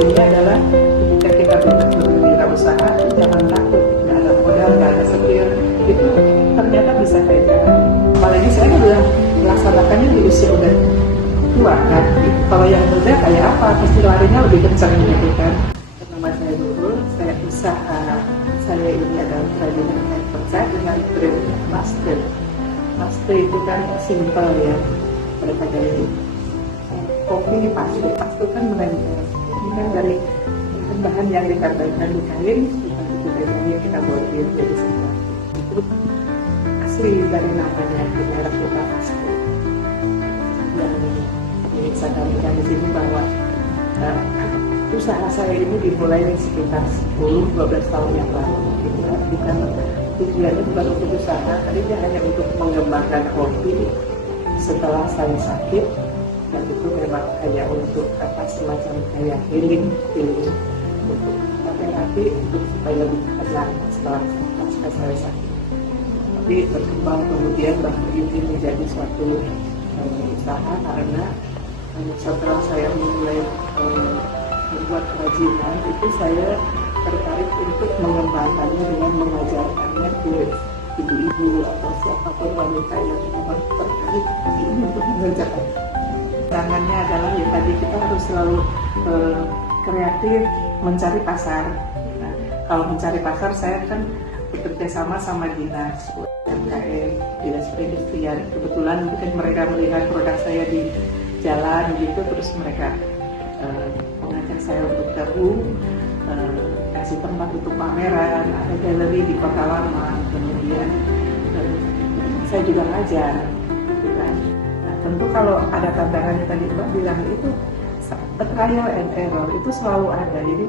poinnya adalah ketika kita berwirausaha jangan takut, nggak ada modal, nggak ada skill, itu ternyata bisa kayak jalan. Apalagi saya udah melaksanakannya di usia udah tua kan. Kalau yang muda kayak apa, pasti larinya lebih kencang gitu kan. Nama saya Nurul, saya usaha saya ini adalah kerajinan kain perca dengan brand Master. Master itu kan simpel ya, daripada ini kopi pastu kan menempel. Ini kan dari bahan yang ditambahkan di kain, kita buatin jadi simpel. Itu asli dari namanya, merek kita Pastu. Dan ini saya sampaikan di sini bahwa usaha saya ini dimulai sekitar 10-12 tahun yang lalu. Bukan tujuannya bukan untuk usaha, tadinya hanya untuk mengembangkan hobi setelah saya sakit, dan itu memang hanya untuk semacam kayak healing untuk terapi untuk supaya lebih tenang setelah saya sakit. Tapi berkembang kemudian bahkan ini menjadi suatu usaha karena setelah saya mulai membuat kerajinan itu saya tertarik untuk mengembangkannya dengan mengajarkannya ke ibu-ibu atau siapapun wanita yang memang tertarik ini untuk mengerjakan. Tantangannya adalah ya tadi kita harus selalu kreatif mencari pasar. Nah, kalau mencari pasar saya kan bekerja sama dinas UMKM, dinas perindustrian. Kebetulan mungkin mereka melihat produk saya di jalan gitu, terus mereka mengajak saya untuk gabung, kasih tempat untuk pameran, ada galeri di Kota Lama, kemudian saya juga ngajar, gitu kan. Nah, tentu kalau ada tantangan yang tadi Mbak bilang itu trial and error itu selalu ada. Jadi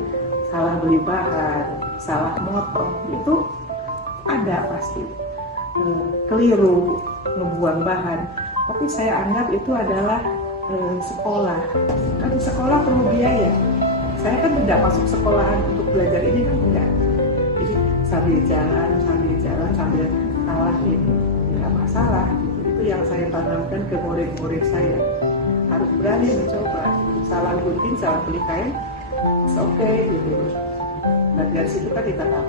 salah beli bahan, salah motong itu ada pasti, keliru ngebuang bahan. Tapi saya anggap itu adalah sekolah. Kan sekolah perlu biaya. Saya kan tidak masuk sekolahan untuk belajar ini kan enggak. Jadi sambil jalan sambil ngalahin, nggak masalah. Itu yang saya tanamkan ke murid-murid saya. Harus berani mencoba. Salah gunting, salah beli kain, it's okay gitu. Dan dari situ kan kita tahu.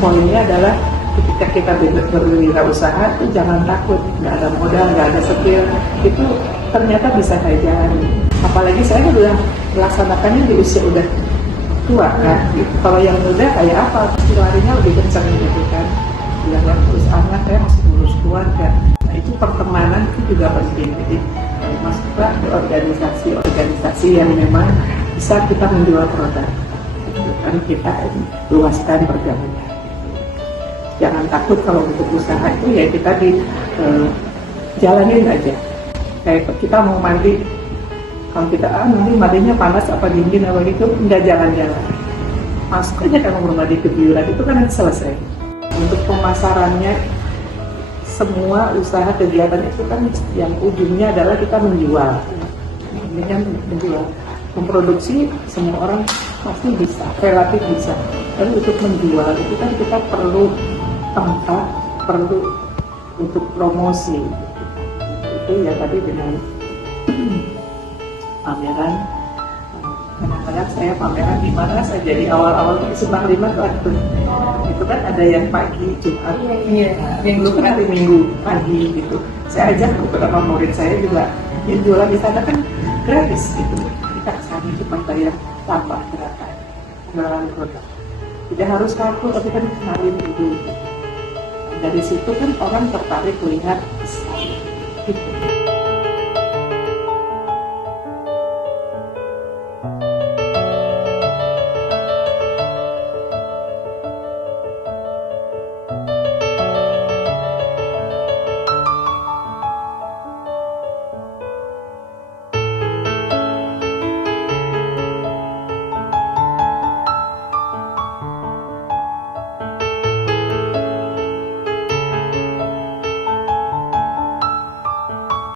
Poinnya adalah ketika kita berwirausaha itu jangan takut, nggak ada modal, nggak ada skill, itu ternyata bisa kayak jalan. Apalagi saya udah melaksanakannya di usia udah tua kan. Kalau yang muda kayak apa, pasti larinya lebih kencang gitu kan. Yang terus anak saya masih ngurus keluarga. Nah itu pertemanan itu juga penting. Jadi masuklah ke organisasi yang memang bisa kita menjual produk. Kan kita luaskan pergaulan. Jangan takut kalau untuk usaha itu ya kita jalanin aja. Kayak kita mau mandi, kalau kita nanti mandinya panas apa dingin apa gitu, nggak jalan-jalan. Masuk aja kalau mau mandi kebiuran itu kan selesai. Untuk pemasarannya, semua usaha kegiatan itu kan yang ujungnya adalah kita menjual. Ini kan menjual, memproduksi semua orang pasti bisa, relatif bisa. Tapi untuk menjual itu kan kita perlu tempat, perlu untuk promosi. Itu ya tadi dengan pameran. Kadang-kadang saya pameran di mana saja di awal-awal di Simpang 5 tuh itu kan ada yang pagi Jumat, minggu kan hari Minggu pagi gitu. Saya ajak beberapa murid saya juga yang jualan di sana kan gratis gitu. Kita kesana cuma bayar tambah gerakan jualan produk. Tidak harus kartu tapi kan kenalin dulu. Dari situ kan orang tertarik melihat gitu.